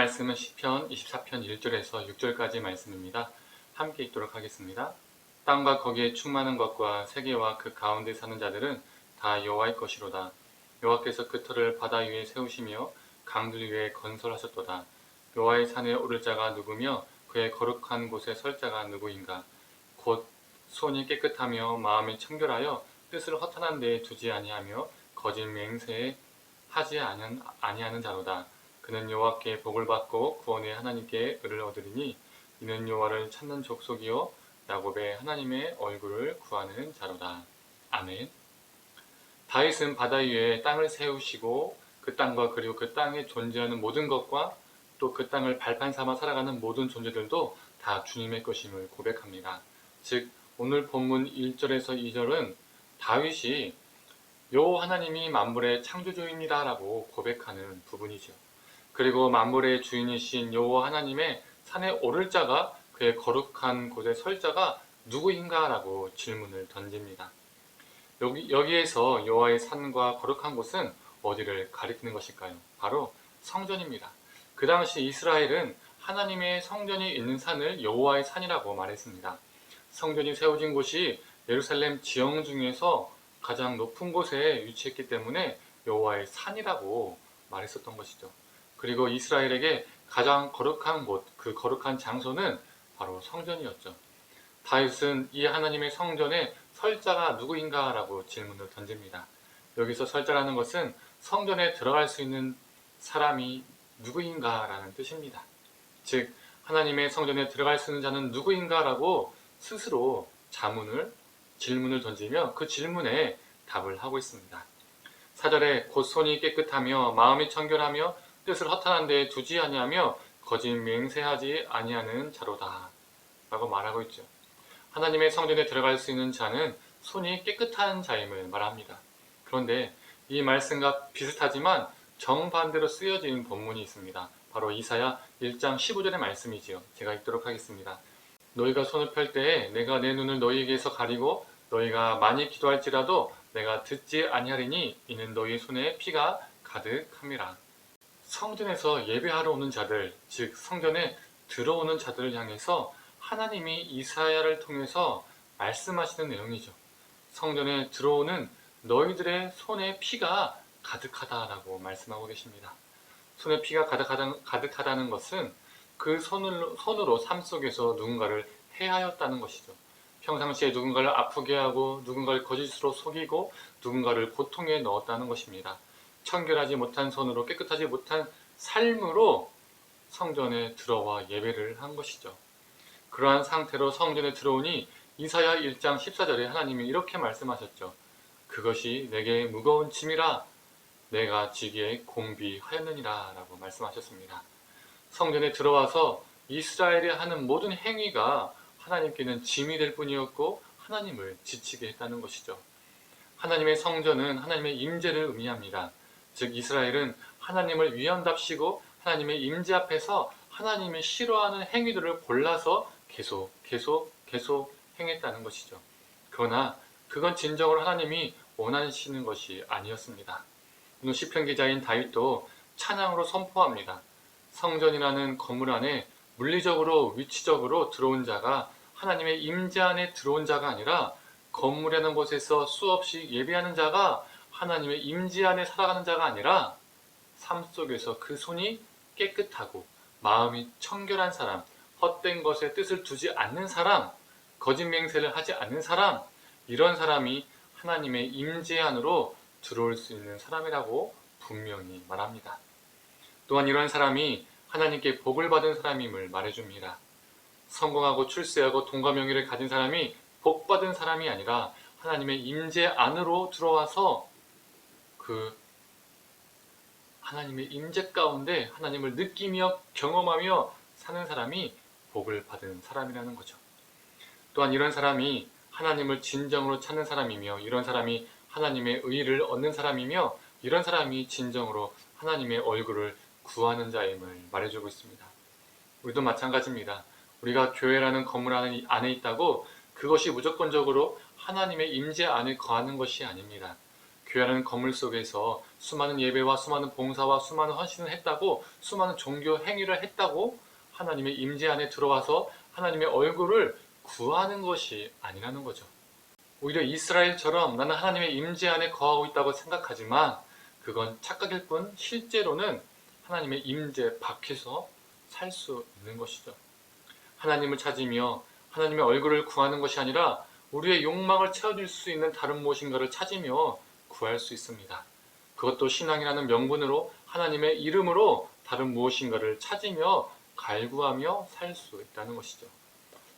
말씀은 시편 24편 1절에서 6절까지 말씀입니다. 함께 읽도록 하겠습니다. 땅과 거기에 충만한 것과 세계와 그 가운데 사는 자들은 다 여호와의 것이로다. 여호와께서 그 터를 바다 위에 세우시며 강들 위에 건설하셨도다. 여호와의 산에 오를 자가 누구며 그의 거룩한 곳에 설 자가 누구인가. 곧 손이 깨끗하며 마음이 청결하여 뜻을 허탄한 데에 두지 아니하며 거짓 맹세에 하지 아니하는 자로다. 그는 여호와께 복을 받고 구원의 하나님께 의를 얻으리니 이는 여호와를 찾는 족속이요 야곱의 하나님의 얼굴을 구하는 자로다. 아멘. 다윗은 바다 위에 땅을 세우시고 그 땅과 그리고 그 땅에 존재하는 모든 것과 또 그 땅을 발판 삼아 살아가는 모든 존재들도 다 주님의 것임을 고백합니다. 즉 오늘 본문 1절에서 2절은 다윗이 여호와 하나님이 만물의 창조주입니다 라고 고백하는 부분이죠. 그리고 만물의 주인이신 여호와 하나님의 산에 오를 자가 그의 거룩한 곳에 설 자가 누구인가 라고 질문을 던집니다. 여기에서 여호와의 산과 거룩한 곳은 어디를 가리키는 것일까요? 바로 성전입니다. 그 당시 이스라엘은 하나님의 성전이 있는 산을 여호와의 산이라고 말했습니다. 성전이 세워진 곳이 예루살렘 지형 중에서 가장 높은 곳에 위치했기 때문에 여호와의 산이라고 말했었던 것이죠. 그리고 이스라엘에게 가장 거룩한 곳, 그 거룩한 장소는 바로 성전이었죠. 다윗은 이 하나님의 성전에 설자가 누구인가 라고 질문을 던집니다. 여기서 설자라는 것은 성전에 들어갈 수 있는 사람이 누구인가 라는 뜻입니다. 즉 하나님의 성전에 들어갈 수 있는 자는 누구인가 라고 스스로 질문을 던지며 그 질문에 답을 하고 있습니다. 4절에 곧 손이 깨끗하며 마음이 청결하며 뜻을 허탄한 데에 두지 아니하며 거짓 맹세하지 아니하는 자로다 라고 말하고 있죠. 하나님의 성전에 들어갈 수 있는 자는 손이 깨끗한 자임을 말합니다. 그런데 이 말씀과 비슷하지만 정반대로 쓰여진 본문이 있습니다. 바로 이사야 1장 15절의 말씀이지요. 제가 읽도록 하겠습니다. 너희가 손을 펼 때에 내가 내 눈을 너희에게서 가리고 너희가 많이 기도할지라도 내가 듣지 아니하리니 이는 너희 손에 피가 가득함이라. 성전에서 예배하러 오는 자들, 즉 성전에 들어오는 자들을 향해서 하나님이 이사야를 통해서 말씀하시는 내용이죠. 성전에 들어오는 너희들의 손에 피가 가득하다라고 말씀하고 계십니다. 손에 피가 가득하다는 것은 그 손으로 삶 속에서 누군가를 해하였다는 것이죠. 평상시에 누군가를 아프게 하고 누군가를 거짓으로 속이고 누군가를 고통에 넣었다는 것입니다. 청결하지 못한 손으로 깨끗하지 못한 삶으로 성전에 들어와 예배를 한 것이죠. 그러한 상태로 성전에 들어오니 이사야 1장 14절에 하나님이 이렇게 말씀하셨죠. 그것이 내게 무거운 짐이라 내가 지기에 공비하였느니라 라고 말씀하셨습니다. 성전에 들어와서 이스라엘이 하는 모든 행위가 하나님께는 짐이 될 뿐이었고 하나님을 지치게 했다는 것이죠. 하나님의 성전은 하나님의 임재를 의미합니다. 즉 이스라엘은 하나님을 위한답시고 하나님의 임재 앞에서 하나님이 싫어하는 행위들을 골라서 계속 행했다는 것이죠. 그러나 그건 진정으로 하나님이 원하시는 것이 아니었습니다. 오늘 시편 기자인 다윗도 찬양으로 선포합니다. 성전이라는 건물 안에 물리적으로 위치적으로 들어온 자가 하나님의 임재 안에 들어온 자가 아니라 건물이라는 곳에서 수없이 예배하는 자가 하나님의 임재 안에 살아가는 자가 아니라 삶 속에서 그 손이 깨끗하고 마음이 청결한 사람, 헛된 것에 뜻을 두지 않는 사람, 거짓 맹세를 하지 않는 사람, 이런 사람이 하나님의 임재 안으로 들어올 수 있는 사람이라고 분명히 말합니다. 또한 이런 사람이 하나님께 복을 받은 사람임을 말해줍니다. 성공하고 출세하고 돈과 명예를 가진 사람이 복 받은 사람이 아니라 하나님의 임재 안으로 들어와서 그 하나님의 임재 가운데 하나님을 느끼며 경험하며 사는 사람이 복을 받은 사람이라는 거죠. 또한 이런 사람이 하나님을 진정으로 찾는 사람이며 이런 사람이 하나님의 의를 얻는 사람이며 이런 사람이 진정으로 하나님의 얼굴을 구하는 자임을 말해주고 있습니다. 우리도 마찬가지입니다. 우리가 교회라는 건물 안에 있다고 그것이 무조건적으로 하나님의 임재 안에 거하는 것이 아닙니다. 교회라는 건물 속에서 수많은 예배와 수많은 봉사와 수많은 헌신을 했다고, 수많은 종교 행위를 했다고 하나님의 임재 안에 들어와서 하나님의 얼굴을 구하는 것이 아니라는 거죠. 오히려 이스라엘처럼 나는 하나님의 임재 안에 거하고 있다고 생각하지만 그건 착각일 뿐, 실제로는 하나님의 임재 밖에서 살 수 있는 것이죠. 하나님을 찾으며 하나님의 얼굴을 구하는 것이 아니라 우리의 욕망을 채워줄 수 있는 다른 무엇인가를 찾으며 구할 수 있습니다. 그것도 신앙이라는 명분으로 하나님의 이름으로 다른 무엇인가를 찾으며 갈구하며 살 수 있다는 것이죠.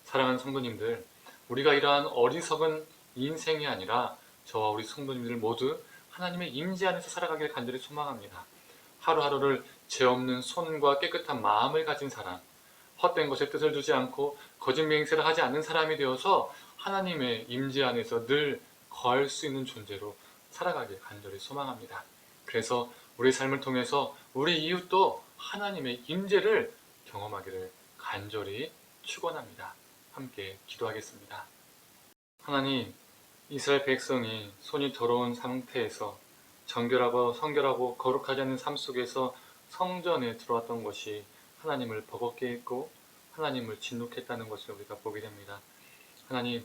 사랑하는 성도님들, 우리가 이러한 어리석은 인생이 아니라 저와 우리 성도님들 모두 하나님의 임재 안에서 살아가길 간절히 소망합니다. 하루하루를 죄 없는 손과 깨끗한 마음을 가진 사람, 헛된 것에 뜻을 두지 않고 거짓 맹세를 하지 않는 사람이 되어서 하나님의 임재 안에서 늘 거할 수 있는 존재로 살아가길 간절히 소망합니다. 그래서 우리 삶을 통해서 우리 이웃도 하나님의 임재를 경험하기를 간절히 축원합니다. 함께 기도하겠습니다. 하나님, 이스라엘 백성이 손이 더러운 상태에서 정결하고 성결하고 거룩하지 않은 삶 속에서 성전에 들어왔던 것이 하나님을 버겁게 했고 하나님을 진노했다는 것을 우리가 보게 됩니다. 하나님,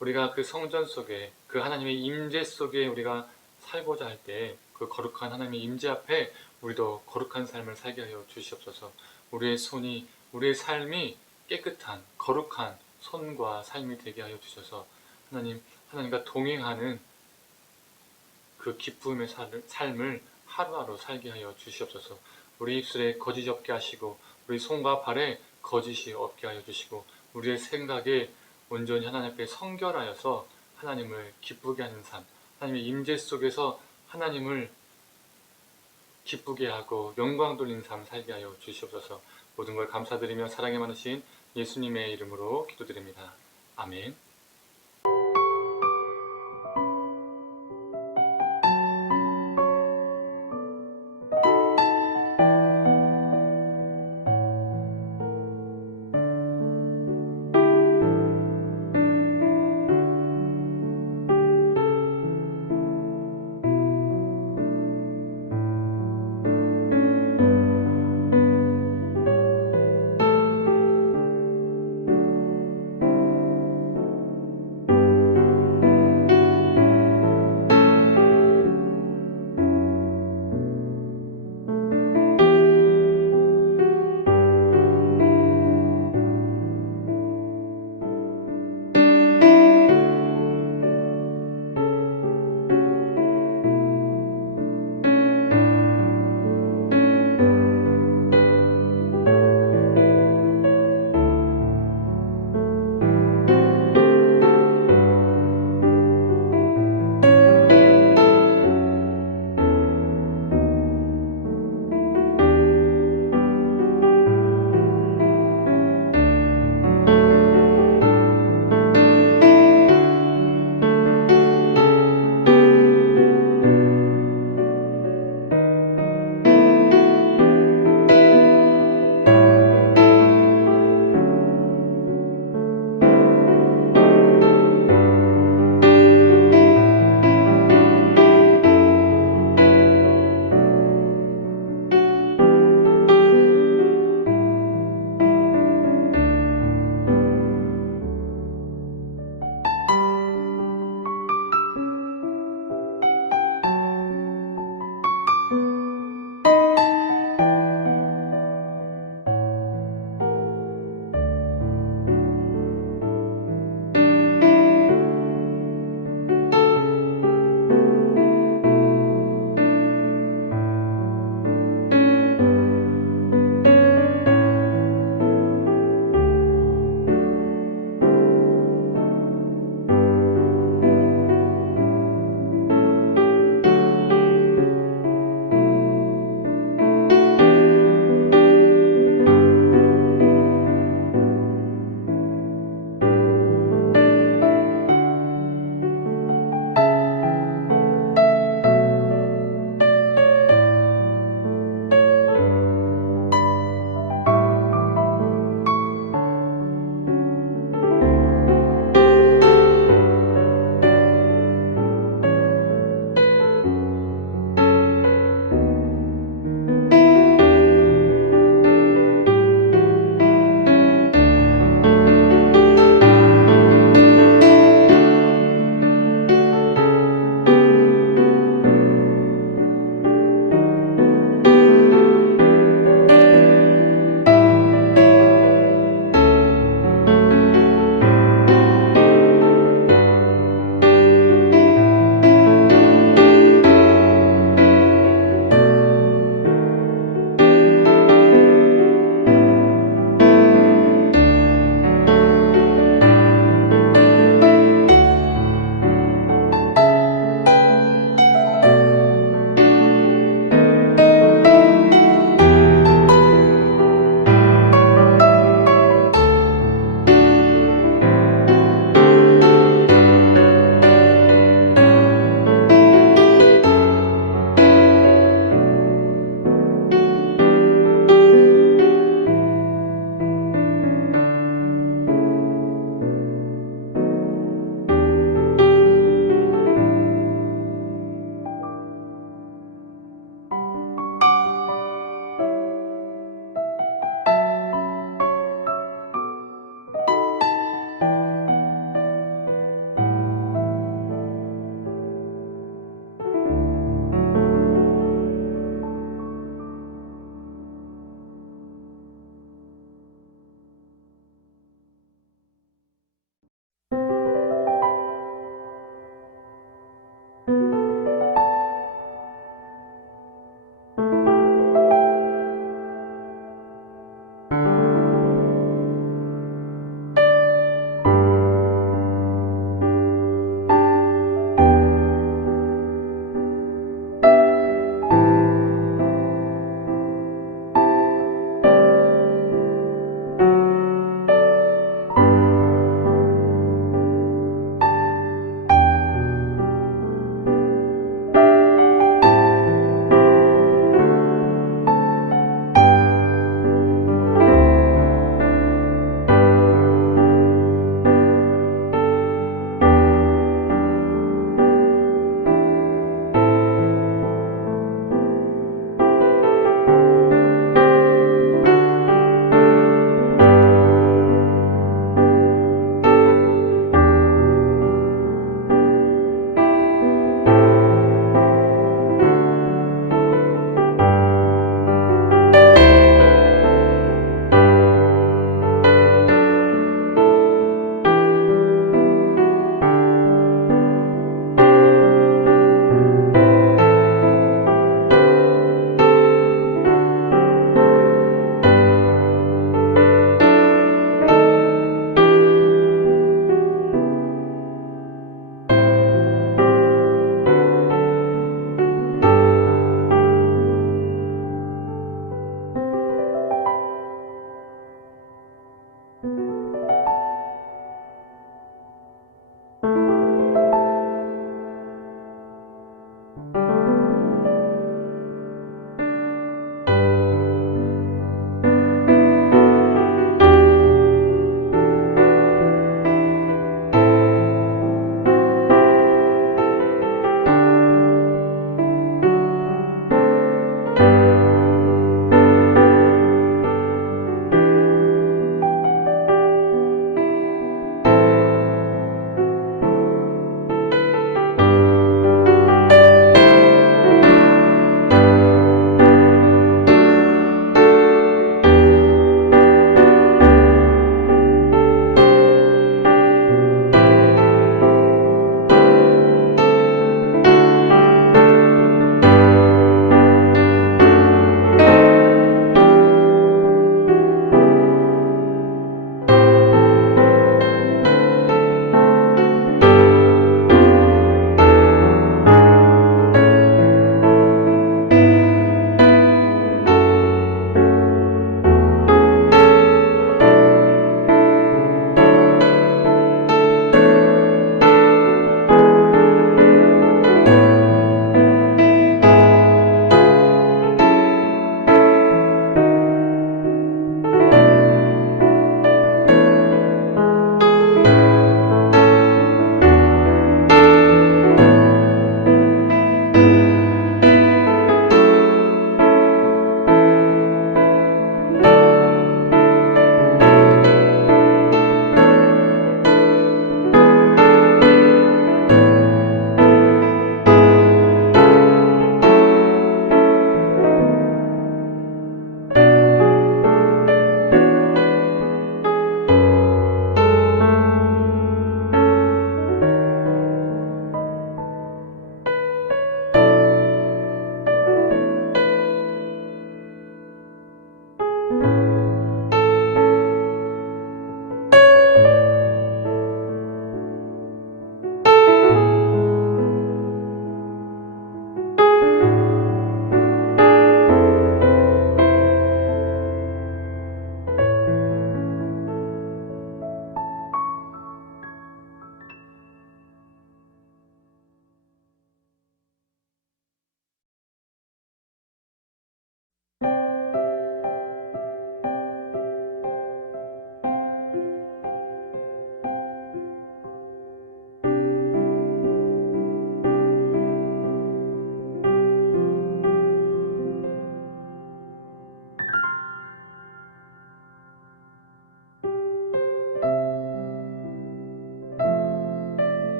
우리가 그 성전 속에, 그 하나님의 임재 속에 우리가 살고자 할 때 그 거룩한 하나님의 임재 앞에 우리도 거룩한 삶을 살게 하여 주시옵소서. 우리의 손이, 우리의 삶이 깨끗한 거룩한 손과 삶이 되게 하여 주셔서 하나님, 하나님과 동행하는 그 기쁨의 삶을 하루하루 살게 하여 주시옵소서. 우리 입술에 거짓이 없게 하시고 우리 손과 발에 거짓이 없게 하여 주시고 우리의 생각에 온전히 하나님 앞에 성결하여서 하나님을 기쁘게 하는 삶, 하나님의 임재 속에서 하나님을 기쁘게 하고 영광 돌리는 삶 살게 하여 주시옵소서. 모든 걸 감사드리며 사랑에 많으신 예수님의 이름으로 기도드립니다. 아멘.